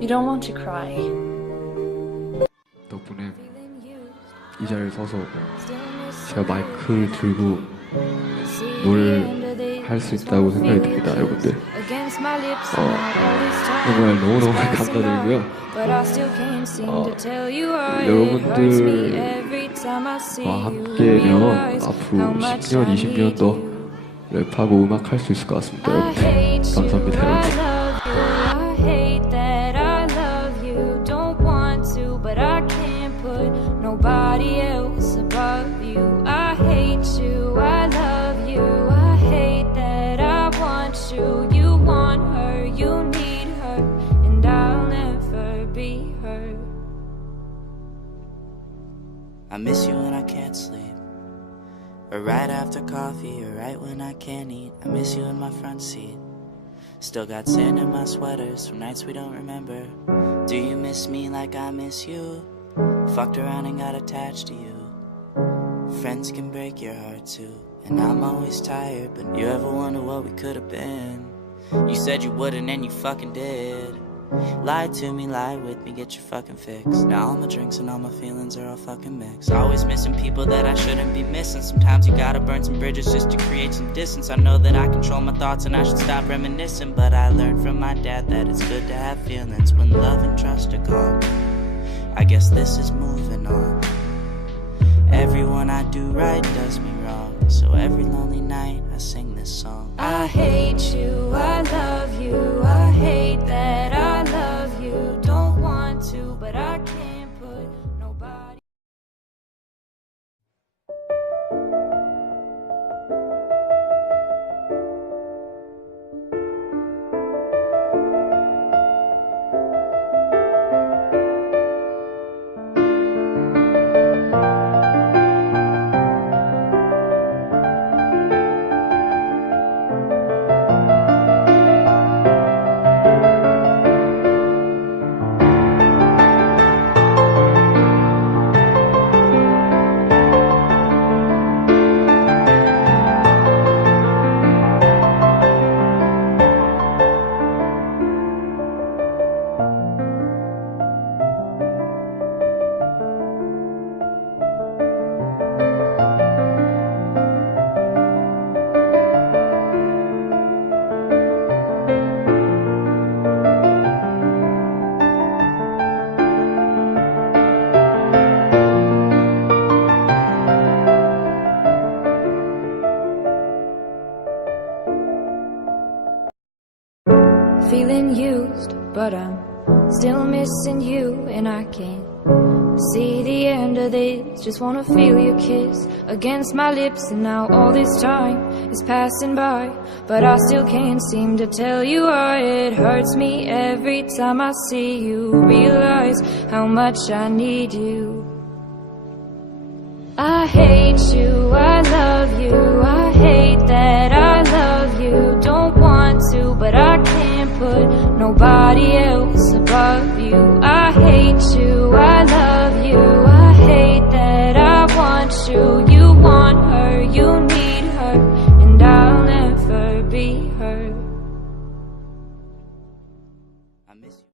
You don't want to cry. 덕분에 이 자리에 서서 제가 마이크를 들고 노래를 할 수 있다고 생각이 듭니다, 여러분들. 정말 너무너무 감사드리고요. 여러분들과 함께면 앞으로 10년, 20년 더 랩하고 음악 할 수 있을 것 같습니다, 여러분들. 감사합니다, 여러분. Nobody else above you. I hate you, I love you. I hate that I want you. You want her, you need her, and I'll never be her. I miss you when I can't sleep, or right after coffee, or right when I can't eat. I miss you in my front seat. Still got sand in my sweaters from nights we don't remember. Do you miss me like I miss you? Fucked around and got attached to you. Friends can break your heart too, and I'm always tired, but you ever wonder what we could have been? You said you wouldn't and you fucking did. Lie to me, lie with me, get your fucking fix. Now all my drinks and all my feelings are all fucking mixed. Always missing people that I shouldn't be missing. Sometimes you gotta burn some bridges just to create some distance. I know that I control my thoughts and I should stop reminiscing, but I learned from my dad that it's good to have feelings when love and trust are gone. I guess this is moving on. Everyone I do right does me wrong, so every lonely night I sing this song. I hate you, I love you. I hate that I love you. Don't want to, but I can't put nobody. Feeling used, but I'm still missing you, and I can't see the end of this. Just wanna feel your kiss against my lips, and now all this time is passing by, but I still can't seem to tell you why. It hurts me every time I see you, realize how much I need you. I hate you,